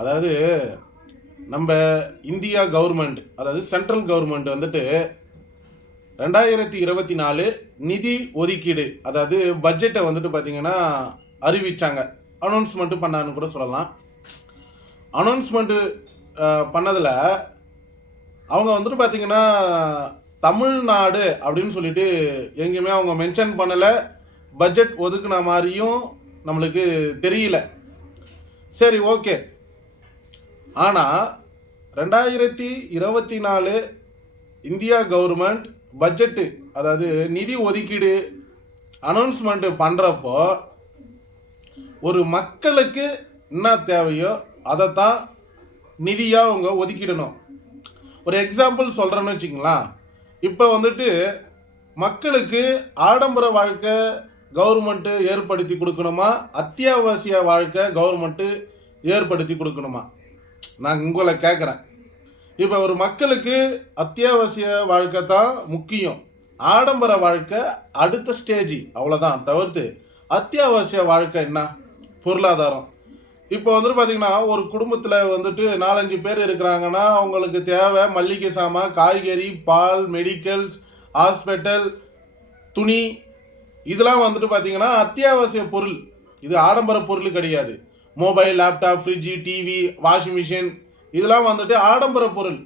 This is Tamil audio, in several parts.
அதாவது நம்ம இந்தியா கவர்மெண்ட் அதாவது சென்ட்ரல் கவர்மெண்ட் வந்துட்டு ரெண்டாயிரத்தி இருபத்தி நாலு நிதி ஒதுக்கீடு அதாவது பட்ஜெட்டை வந்துட்டு பார்த்தீங்கன்னா அறிவித்தாங்க அனௌன்ஸ்மெண்ட்டு பண்ணான்னு கூட சொல்லலாம். அனௌன்ஸ்மெண்ட்டு பண்ணதில் அவங்க வந்துட்டு பார்த்தீங்கன்னா தமிழ்நாடு அப்படின்னு சொல்லிட்டு எங்கேயுமே அவங்க மென்ஷன் பண்ணலை. பட்ஜெட் ஒதுக்குன மாதிரியும் நம்மளுக்கு தெரியல. சரி ஓகே ஆனால் ரெண்டாயிரத்தி இருபத்தி நாலு இந்தியா கவர்மெண்ட் பட்ஜெட்டு அதாவது நிதி ஒதுக்கீடு அனௌன்ஸ்மெண்ட்டு பண்ணுறப்போ ஒரு மக்களுக்கு என்ன தேவையோ அதை தான் நிதியாக அவங்க ஒதுக்கிடணும். ஒரு எக்ஸாம்பிள் சொல்கிறேன்னு வச்சுங்களேன் இப்போ வந்துட்டு மக்களுக்கு ஆடம்பர வாழ்க்கை கவர்மெண்ட்டு ஏற்படுத்தி கொடுக்கணுமா? அத்தியாவசிய வாழ்க்கை கவர்மெண்ட்டு ஏற்படுத்தி கொடுக்கணுமா? நான் உங்களை கேட்குறேன் இப்போ ஒரு மக்களுக்கு அத்தியாவசிய வாழ்க்கை தான் முக்கியம். ஆடம்பர வாழ்க்கை அடுத்த ஸ்டேஜ் அவ்வளோதான் தவிர்த்து அத்தியாவசிய வாழ்க்கை என்ன? பொருளாதாரம். இப்போ வந்துட்டு பார்த்தீங்கன்னா ஒரு குடும்பத்தில் வந்துட்டு நாலஞ்சு பேர் இருக்கிறாங்கன்னா அவங்களுக்கு தேவை மல்லிகை சாமான் காய்கறி பால் மெடிக்கல்ஸ் ஹாஸ்பிட்டல் துணி. இதெல்லாம் வந்துட்டு பார்த்திங்கன்னா அத்தியாவசிய பொருள். இது ஆடம்பர பொருள் கிடையாது. Mobile laptop fridge TV washing machine இதெல்லாம் வந்துட்டு ஆடம்பர பொருள்.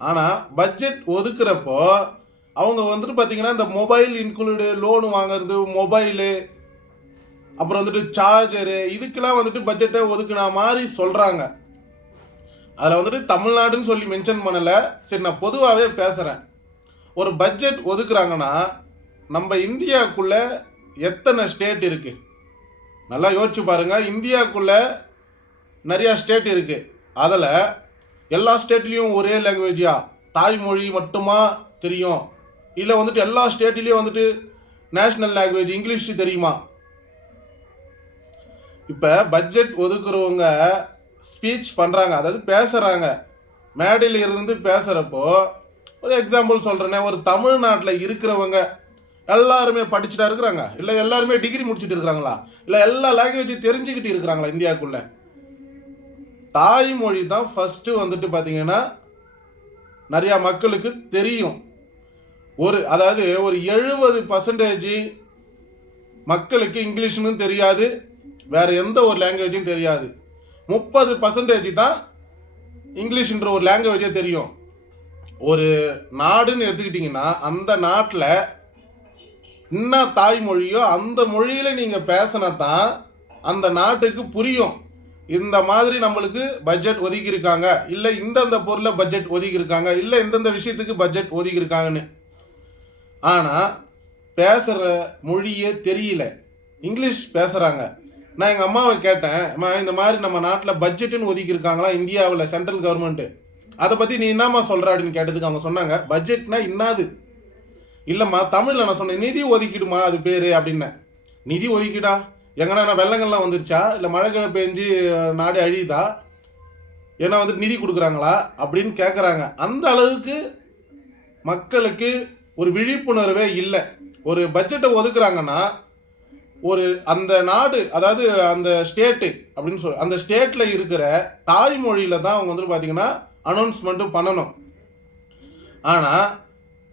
ஆனால் பட்ஜெட் ஒதுக்குறப்போ அவங்க வந்துட்டு பார்த்தீங்கன்னா இந்த மொபைல் இன்க்ளூடு லோனு வாங்குறது மொபைலு அப்புறம் வந்துட்டு சார்ஜரு இதுக்கெல்லாம் வந்துட்டு பட்ஜெட்டை ஒதுக்குன மாதிரி சொல்கிறாங்க அதில் வந்துட்டு தமிழ்நாடுன்னு சொல்லி மென்ஷன் பண்ணலை. சரி நான் பொதுவாகவே பேசுகிறேன் ஒரு பட்ஜெட் ஒதுக்குறாங்கன்னா நம்ம இந்தியாவுக்குள்ளே எத்தனை ஸ்டேட் இருக்குது நல்லா யோசிச்சு பாருங்கள் இந்தியாவுக்குள்ளே நிறையா ஸ்டேட் இருக்குது அதில் எல்லா ஸ்டேட்லேயும் ஒரே லாங்குவேஜா தாய்மொழி மட்டுமா தெரியும்? இல்லை வந்துட்டு எல்லா ஸ்டேட்லேயும் வந்துட்டு நேஷ்னல் லாங்குவேஜ் இங்கிலீஷ் தெரியுமா? இப்போ பட்ஜெட் ஒதுக்குறவங்க ஸ்பீச் பண்ணுறாங்க அதாவது பேசுகிறாங்க மேடையில் இருந்து பேசுகிறப்போ ஒரு எக்ஸாம்பிள் சொல்கிறேனே ஒரு தமிழ்நாட்டில் இருக்கிறவங்க எல்லாருமே படிச்சுட்டா இருக்கிறாங்க. இல்லை எல்லாருமே டிகிரி முடிச்சுட்டு இருக்கிறாங்களா? இல்லை எல்லா லாங்குவேஜும் தெரிஞ்சுக்கிட்டு இருக்கிறாங்களா இந்தியாவுக்குள்ள தாய்மொழி தான் ஃபஸ்ட்டு வந்துட்டு பார்த்தீங்கன்னா நிறையா மக்களுக்கு தெரியும். ஒரு அதாவது ஒரு எழுபது பர்சன்டேஜ் மக்களுக்கு இங்கிலீஷ்னு தெரியாது. வேற எந்த ஒரு லாங்குவேஜும் தெரியாது. முப்பது பர்சன்டேஜ் தான் இங்கிலீஷ்ன்ற ஒரு லாங்குவேஜே தெரியும். ஒரு நாடுன்னு எடுத்துக்கிட்டிங்கன்னா அந்த நாட்டில் என்ன தாய்மொழியோ அந்த மொழியில் நீங்கள் பேசினா தான் அந்த நாட்டுக்கு புரியும். இந்த மாதிரி நம்மளுக்கு பட்ஜெட் ஒதுக்கியிருக்காங்க. இல்லை இந்தந்த பொருளை பட்ஜெட் ஒதுக்கியிருக்காங்க. இல்லை இந்தந்த விஷயத்துக்கு பட்ஜெட் ஒதுக்கியிருக்காங்கன்னு. ஆனால் பேசுகிற மொழியே தெரியல. இங்கிலீஷ் பேசுகிறாங்க நான் எங்கள் அம்மாவை கேட்டேன் அம்மா இந்த மாதிரி நம்ம நாட்டில் பட்ஜெட்டுன்னு ஒதுக்கியிருக்காங்களா? இந்தியாவில் சென்ட்ரல் கவர்மெண்ட்டு அதை பற்றி நீ என்னம்மா சொல்கிற அப்படின்னு கேட்டதுக்கு அவங்க சொன்னாங்க. பட்ஜெட்னா இன்னாது? இல்லைம்மா தமிழில் நான் சொன்னேன் நிதி ஒதுக்கீடுமா அது பேர்? அப்படின்னேன் நிதி ஒதுக்கீடா? எங்கன்னா நான் வெள்ளங்கள்லாம் வந்துருச்சா? இல்லை மழை கிழ பெஞ்சு நாடு அழியுதா? ஏன்னா வந்துட்டு நிதி கொடுக்குறாங்களா? அப்படின்னு கேட்குறாங்க அந்த அளவுக்கு மக்களுக்கு ஒரு விழிப்புணர்வே இல்லை. ஒரு பட்ஜெட்டை ஒதுக்குறாங்கன்னா ஒரு அந்த நாடு அதாவது அந்த ஸ்டேட்டு அப்படின்னு சொல் அந்த ஸ்டேட்டில் இருக்கிற தாய்மொழியில் தான் அவங்க வந்துட்டு பார்த்தீங்கன்னா அனௌன்ஸ்மெண்ட்டு பண்ணணும். ஆனால்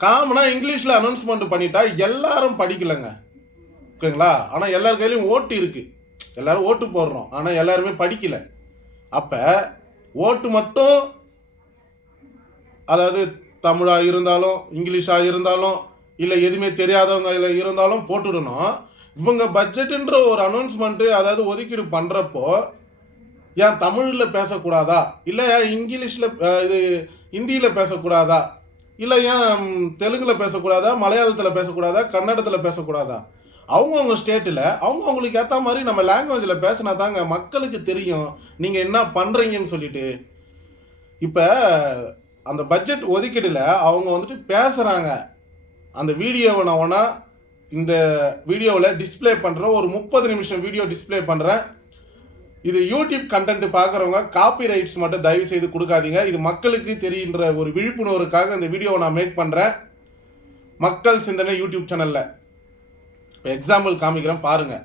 காமனாக இங்கிலீஷில் அனௌன்ஸ்மெண்ட் பண்ணிட்டா எல்லாரும் படிக்கலைங்க. ஓகேங்களா? ஆனால் எல்லார் கையிலையும் ஓட்டு இருக்குது எல்லோரும் ஓட்டு போடுறோம். ஆனால் எல்லாருமே படிக்கலை. அப்போ ஓட்டு மட்டும் அதாவது தமிழாக இருந்தாலும் இங்கிலீஷாக இருந்தாலும் இல்லை எதுவுமே தெரியாதவங்க இல்லை இருந்தாலும் போட்டுடணும். இவங்க பட்ஜெட்டுன்ற ஒரு அனௌன்ஸ்மெண்ட்டு அதாவது ஒதுக்கீடு பண்ணுறப்போ ஏன் தமிழில் பேசக்கூடாதா? இல்லை ஏன் இங்கிலீஷில் இது ஹிந்தியில் பேசக்கூடாதா? இல்லை ஏன் தெலுங்கில் பேசக்கூடாதா? மலையாளத்தில் பேசக்கூடாதா? கன்னடத்தில் பேசக்கூடாதா? அவங்கவுங்க ஸ்டேட்டில் அவங்கவுங்களுக்கு ஏற்ற மாதிரி நம்ம லாங்குவேஜில் பேசினா தாங்க மக்களுக்கு தெரியும் நீங்கள் என்ன பண்ணுறீங்கன்னு சொல்லிட்டு. இப்போ அந்த பட்ஜெட் ஒதுக்கீடில் அவங்க வந்துட்டு பேசுகிறாங்க அந்த வீடியோவை நான் ஒன்றா இந்த வீடியோவில் டிஸ்ப்ளே பண்ணுறேன் ஒரு முப்பது நிமிஷம் வீடியோ டிஸ்ப்ளே பண்ணுறேன் இது யூடியூப் கண்டென்ட் பார்க்குறவங்க காப்பி ரைட்ஸ் மட்டும் தயவு செய்து கொடுக்காதீங்க இது மக்களுக்கு தெரிகின்ற ஒரு விழிப்புணர்வுக்காக இந்த வீடியோவை நான் மேக் பண்ணுறேன் மக்கள் சிந்தனை யூடியூப் சேனலில் இப்போ எக்ஸாம்பிள் காமிக்கிறேன் பாருங்கள்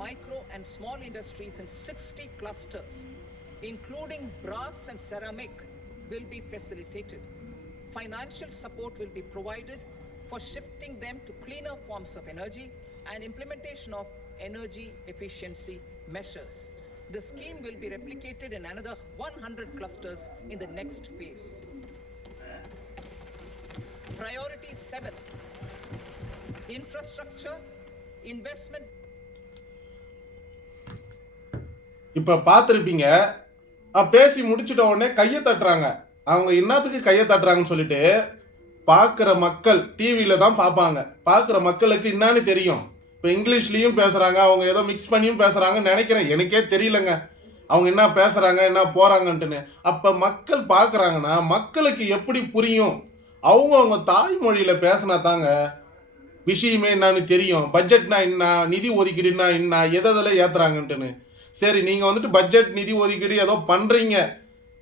micro and small industries in 60 clusters, including brass and ceramic, will be facilitated. Financial support will be provided for shifting them to cleaner forms of energy and implementation of energy efficiency measures. The scheme will be replicated in another 100 clusters in the next phase. Priority 7 Infrastructure, investment இப்போ பார்த்துருப்பீங்க பேசி முடிச்சிட்ட உடனே கையை தட்டுறாங்க அவங்க என்னத்துக்கு கையை தட்டுறாங்கன்னு சொல்லிட்டு பார்க்குற மக்கள் டிவியில் தான் பார்ப்பாங்க பார்க்குற மக்களுக்கு என்னன்னு தெரியும் இப்போ இங்கிலீஷ்லேயும் பேசுகிறாங்க அவங்க ஏதோ மிக்ஸ் பண்ணியும் பேசுகிறாங்கன்னு நினைக்கிறேன். எனக்கே தெரியலங்க. அவங்க என்ன பேசுகிறாங்க என்ன போகிறாங்கன்ட்டுன்னு அப்போ மக்கள் பார்க்குறாங்கன்னா மக்களுக்கு எப்படி புரியும்? அவங்க அவங்க தாய்மொழியில் பேசினா தாங்க விஷயமே என்னன்னு தெரியும். பட்ஜெட்னா என்ன நிதி ஒதுக்கீடுனா என்ன எதில் ஏற்றுறாங்கன்ட்டுன்னு சரி நீங்கள் வந்துட்டு பட்ஜெட் நிதி ஒதுக்கீடு ஏதோ பண்ணுறீங்க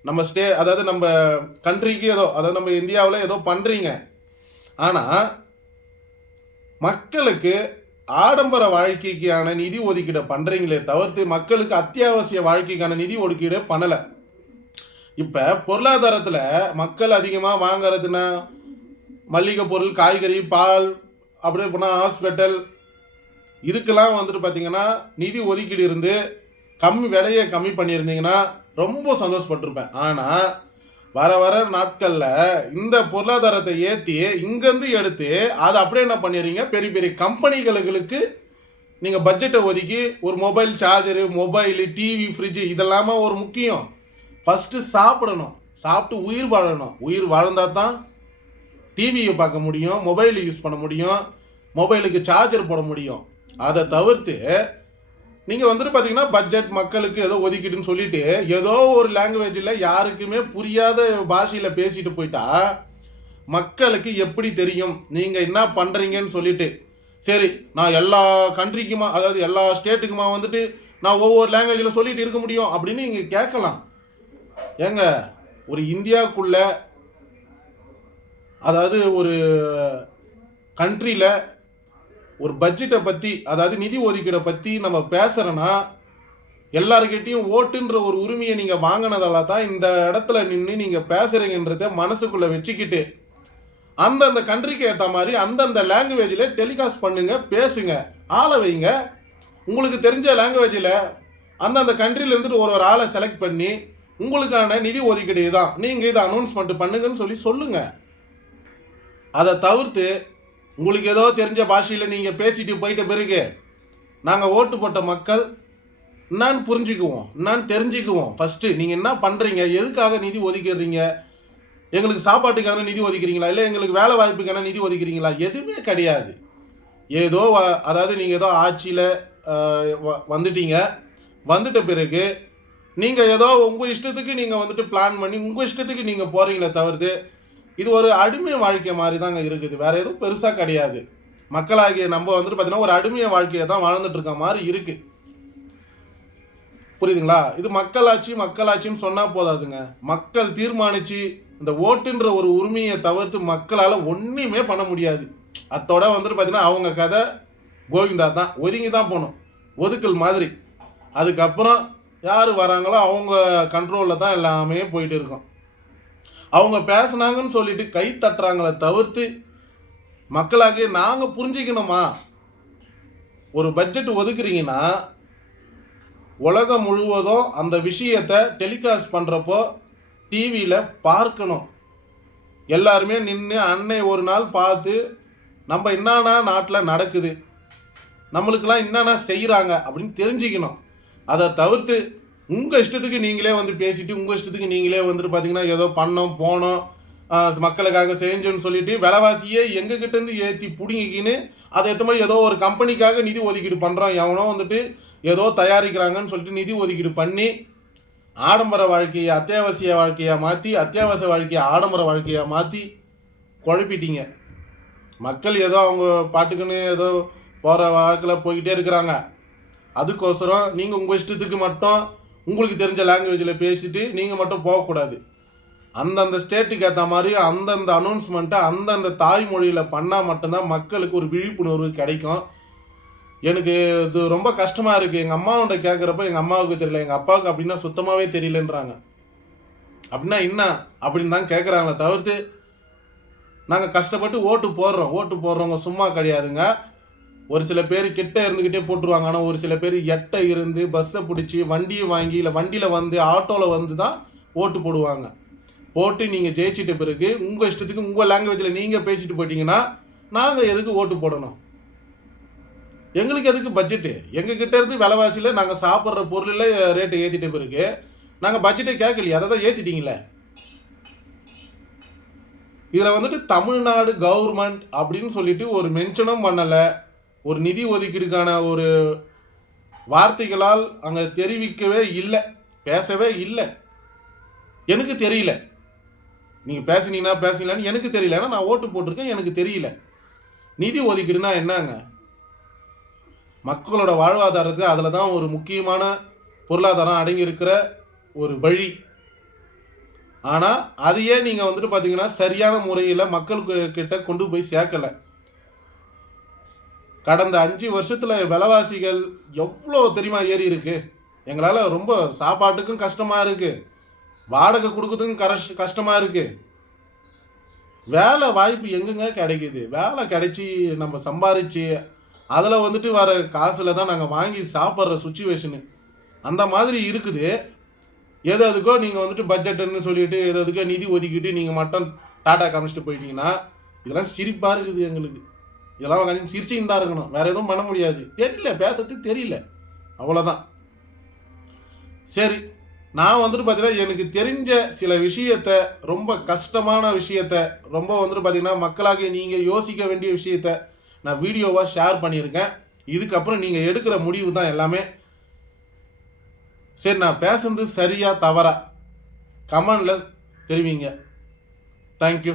நம்ம ஸ்டே அதாவது நம்ம கண்ட்ரிக்கு ஏதோ அதாவது நம்ம இந்தியாவில் ஏதோ பண்ணுறீங்க ஆனால் மக்களுக்கு ஆடம்பர வாழ்க்கைக்கான நிதி ஒதுக்கீடு பண்ணுறீங்களே தவிர்த்து மக்களுக்கு அத்தியாவசிய வாழ்க்கைக்கான நிதி ஒதுக்கீடு பண்ணலை. இப்போ பொருளாதாரத்தில் மக்கள் அதிகமாக வாங்கிறதுனா மல்லிகை பொருள் காய்கறி பால் அப்படியே போனால் ஹாஸ்பிட்டல் இதுக்கெல்லாம் வந்துட்டு பார்த்தீங்கன்னா நிதி ஒதுக்கீடு இருந்து கம்மி விலையை கம்மி பண்ணியிருந்தீங்கன்னா ரொம்ப சந்தோஷப்பட்டிருப்பேன். ஆனால் வர வர நாட்களில் இந்த பொருளாதாரத்தை ஏற்றி இங்கேருந்து எடுத்து அதை அப்படியே என்ன பண்ணிடுறீங்க? பெரிய பெரிய கம்பெனிகளுக்கு நீங்கள் பட்ஜெட்டை ஒதுக்கி ஒரு mobile charger mobile TV fridge இதெல்லாமல் ஒரு முக்கியம். ஃபஸ்ட்டு சாப்பிடணும். சாப்பிட்டு உயிர் வாழணும். உயிர் வாழ்ந்தால் தான் டிவியை பார்க்க முடியும் மொபைல் யூஸ் பண்ண முடியும் மொபைலுக்கு சார்ஜர் போட முடியும். அதை தவிர்த்து நீங்கள் வந்துட்டு பார்த்தீங்கன்னா பட்ஜெட் மக்களுக்கு ஏதோ ஒதுக்கிட்டுன்னு சொல்லிட்டு ஏதோ ஒரு லாங்குவேஜில் யாருக்குமே புரியாத பாஷையில் பேசிட்டு போயிட்டா மக்களுக்கு எப்படி தெரியும்? நீங்கள் என்ன பண்ணுறீங்கன்னு சொல்லிட்டு. சரி நான் எல்லா கண்ட்ரிக்குமா அதாவது எல்லா ஸ்டேட்டுக்குமா வந்துட்டு நான் ஒவ்வொரு லாங்குவேஜில் சொல்லிட்டு இருக்க முடியும் அப்படின்னு நீங்கள் கேட்கலாம். ஏங்க ஒரு இந்தியாவுக்குள்ள அதாவது ஒரு கண்ட்ரியில் ஒரு பட்ஜெட்டை பற்றி அதாவது நிதி ஒதுக்கீடை பற்றி நம்ம பேசுகிறோன்னா எல்லாருக்கிட்டேயும் ஓட்டுன்ற ஒரு உரிமையை நீங்கள் வாங்கினதால தான் இந்த இடத்துல நின்று நீங்கள் பேசுகிறீங்கன்றத மனசுக்குள்ளே வச்சுக்கிட்டு அந்தந்த கண்ட்ரிக்கு ஏற்ற மாதிரி அந்தந்த லாங்குவேஜில் டெலிகாஸ்ட் பண்ணுங்கள் பேசுங்க ஆளை வைங்க. உங்களுக்கு தெரிஞ்ச லாங்குவேஜில் அந்தந்த கண்ட்ரில இருந்துட்டு ஒரு ஒரு ஆளை செலக்ட் பண்ணி உங்களுக்கான நிதி ஒதுக்கீடு தான். நீங்கள் இதை அனௌன்ஸ்மெண்ட் பண்ணுங்கன்னு சொல்லி சொல்லுங்கள் அதை தவிர்த்து உங்களுக்கு ஏதோ தெரிஞ்ச பாஷையில் நீங்கள் பேசிட்டு போயிட்ட பிறகு நாங்கள் ஓட்டு போட்ட மக்கள் என்னான்னு புரிஞ்சுக்குவோம் என்னான்னு தெரிஞ்சுக்குவோம். ஃபஸ்ட்டு நீங்கள் என்ன பண்ணுறீங்க எதுக்காக நிதி ஒதுக்கிடுறீங்க? எங்களுக்கு சாப்பாட்டுக்கான நிதி ஒதுக்கிறீங்களா இல்லை எங்களுக்கு வேலை வாய்ப்புக்கான நிதி ஒதுக்கிறீங்களா எதுவுமே கிடையாது. ஏதோ அதாவது நீங்கள் ஏதோ ஆட்சியில் வந்துட்டீங்க. வந்துட்ட பிறகு நீங்கள் ஏதோ உங்கள் இஷ்டத்துக்கு நீங்கள் வந்துட்டு பிளான் பண்ணி உங்கள் இஷ்டத்துக்கு நீங்கள் போகிறீங்களே தவிர்த்து இது ஒரு அடிமை வாழ்க்கை மாதிரி தாங்க இருக்குது. வேற எதுவும் பெருசாக கிடையாது. மக்களாகிய நம்ம வந்துட்டு பார்த்தீங்கன்னா ஒரு அடிமைய வாழ்க்கையை தான் வாழ்ந்துட்டு இருக்க மாதிரி இருக்கு. புரியுதுங்களா? இது மக்களாட்சி மக்களாட்சின்னு சொன்னால் போதாதுங்க. மக்கள் தீர்மானித்து இந்த ஓட்டுன்ற ஒரு உரிமையை தவிர்த்து மக்களால் ஒன்றுமே பண்ண முடியாது. அத்தோட வந்துட்டு பார்த்தீங்கன்னா அவங்க கதை கோவிந்தா தான். ஒதுங்கி தான் போகணும். ஒதுக்கல் மாதிரி. அதுக்கப்புறம் யார் வராங்களோ அவங்க கண்ட்ரோலில் தான் எல்லாமே போயிட்டு இருக்கும். அவங்க பேசுனாங்கன்னு சொல்லிட்டு கை தட்டுறாங்களே தவிர்த்து மக்களாகிய நாங்கள் புரிஞ்சிக்கணுமா? ஒரு பட்ஜெட் ஒதுக்குறீங்கன்னா உலகம் முழுவதும் அந்த விஷயத்தை டெலிகாஸ்ட் பண்ணுறப்போ டிவியில் பார்க்கணும். எல்லாருமே நின்று அன்னை ஒரு நாள் பார்த்து நம்ம என்னென்ன நாட்டில் நடக்குது? நம்மளுக்கெல்லாம் என்னென்ன செய்கிறாங்க அப்படின்னு தெரிஞ்சுக்கணும். அதை தவிர்த்து உங்கள் இஷ்டத்துக்கு நீங்களே வந்து பேசிட்டு உங்கள் இஷ்டத்துக்கு நீங்களே வந்துட்டு பார்த்தீங்கன்னா ஏதோ பண்ணோம் போனோம் மக்களுக்காக செஞ்சோன்னு சொல்லிட்டு விலைவாசியே எங்கள் கிட்டேருந்து ஏற்றி பிடுங்கிக்கின்னு அதை ஏற்ற மாதிரி ஏதோ ஒரு கம்பெனிக்காக நிதி ஒதுக்கீடு பண்ணுறான் எவனோ வந்துட்டு ஏதோ தயாரிக்கிறாங்கன்னு சொல்லிட்டு நிதி ஒதுக்கீடு பண்ணி ஆடம்பர வாழ்க்கையை அத்தியாவசிய வாழ்க்கையாக மாற்றி அத்தியாவசிய வாழ்க்கையை ஆடம்பர வாழ்க்கையாக மாற்றி குழப்பிட்டீங்க. மக்கள் ஏதோ அவங்க பாட்டுக்குன்னு ஏதோ போகிற வாழ்க்கையில் போய்கிட்டே இருக்கிறாங்க. அதுக்கோசரம் நீங்கள் உங்கள் இஷ்டத்துக்கு மட்டும் உங்களுக்கு தெரிஞ்ச லாங்குவேஜில் பேசிட்டு நீங்கள் மட்டும் போகக்கூடாது. அந்தந்த ஸ்டேட்டுக்கு ஏற்ற மாதிரி அந்தந்த அனௌன்ஸ்மெண்ட்டை அந்தந்த தாய்மொழியில் பண்ணால் மட்டும்தான் மக்களுக்கு ஒரு விழிப்புணர்வு கிடைக்கும். எனக்கு இது ரொம்ப கஷ்டமாக இருக்குது எங்கள் அம்மாவோட கேட்குறப்ப எங்கள் அம்மாவுக்கு தெரியல எங்கள் அப்பாவுக்கு அப்படின்னா சுத்தமாகவே தெரியலன்றாங்க. அப்படின்னா என்ன அப்படின்னு தான் கேட்குறாங்களே தவிர்த்து நாங்கள் கஷ்டப்பட்டு ஓட்டு போடுறோம். ஓட்டு போடுறவங்க சும்மா கிடையாதுங்க. ஒரு சில பேர் கிட்ட இருந்துக்கிட்டே போட்டுருவாங்க. ஆனால் ஒரு சில பேர் எட்ட இருந்து பஸ்ஸை பிடிச்சி வண்டியை வாங்கி இல்லை வண்டியில் வந்து ஆட்டோவில் வந்து தான் ஓட்டு போடுவாங்க. போட்டு நீங்கள் ஜெயிச்சிட்ட பிறகு உங்கள் இஷ்டத்துக்கு உங்கள் லாங்குவேஜில் நீங்கள் பேசிட்டு போயிட்டீங்கன்னா நாங்கள் எதுக்கு ஓட்டு போடணும்? எங்களுக்கு எதுக்கு பட்ஜெட்டு எங்கள் கிட்டேருந்து விலைவாசியில் நாங்கள் சாப்பிட்ற பொருளில் ரேட்டை ஏற்றிட்ட பிறகு நாங்கள் பட்ஜெட்டே கேட்கலையே. அதை தான் ஏற்றிட்டீங்களே இதில் வந்துட்டு தமிழ்நாடு கவர்மெண்ட் அப்படின்னு சொல்லிட்டு ஒரு மென்ஷனும் பண்ணலை. ஒரு நிதி ஒதுக்கீடுக்கான ஒரு வார்த்தைகளால் அங்கே தெரிவிக்கவே இல்லை பேசவே இல்லை. எனக்கு தெரியல. நீங்கள் பேசுனீங்கன்னா பேசுனீங்களான்னு எனக்கு தெரியல. ஏன்னா நான் ஓட்டு போட்டிருக்கேன் எனக்கு தெரியல. நிதி ஒதுக்கீடுனா என்னங்க? மக்களோட வாழ்வாதாரத்தை அதில் தான் ஒரு முக்கியமான பொருளாதாரம் அடங்கி இருக்கிற ஒரு வழி. ஆனால் அதையே நீங்கள் வந்துட்டு பார்த்தீங்கன்னா சரியான முறையில் மக்களுக்கு கிட்ட கொண்டு போய் சேர்க்கலை. கடந்த அஞ்சு வருஷத்தில் விலைவாசிகள் எவ்வளோ தெரியுமா ஏறி இருக்கு? எங்களால் ரொம்ப சாப்பாட்டுக்கும் கஷ்டமாக இருக்கு. வாடகை கொடுக்குறதுக்கும் கரஷ் கஷ்டமாக இருக்கு. வேலை வாய்ப்பு எங்கெங்க கிடைக்குது? வேலை கிடைச்சி நம்ம சம்பாரிச்சு அதில் வந்துட்டு வர காசில் தான் நாங்கள் வாங்கி சாப்பிட்ற சுச்சுவேஷனு அந்த மாதிரி இருக்குது. எது அதுக்கோ நீங்கள் வந்துட்டு பட்ஜெட்டுன்னு சொல்லிட்டு எது அதுக்கோ நிதி ஒதுக்கிட்டு நீங்கள் மட்டும் டாட்டா காமிச்சிட்டு போயிட்டீங்கன்னா இதெல்லாம் சிரிப்பாக இருக்குது எங்களுக்கு. இதெல்லாம் உட்காந்து சிரிச்சுன்னு தான் இருக்கணும். வேற எதுவும் பண்ண முடியாது. தெரியல பேசுறதுக்கு தெரியல. அவ்வளோதான் சரி நான் வந்துட்டு பார்த்தீங்கன்னா எனக்கு தெரிஞ்ச சில விஷயத்த ரொம்ப கஷ்டமான விஷயத்த ரொம்ப வந்துட்டு பார்த்தீங்கன்னா மக்களாக நீங்கள் யோசிக்க வேண்டிய விஷயத்த நான் வீடியோவாக ஷேர் பண்ணியிருக்கேன். இதுக்கப்புறம் நீங்கள் எடுக்கிற முடிவு தான் எல்லாமே. சரி நான் பேசுனது சரியா தவறா? கமெண்டில் தெரிவிங்க. தேங்க்யூ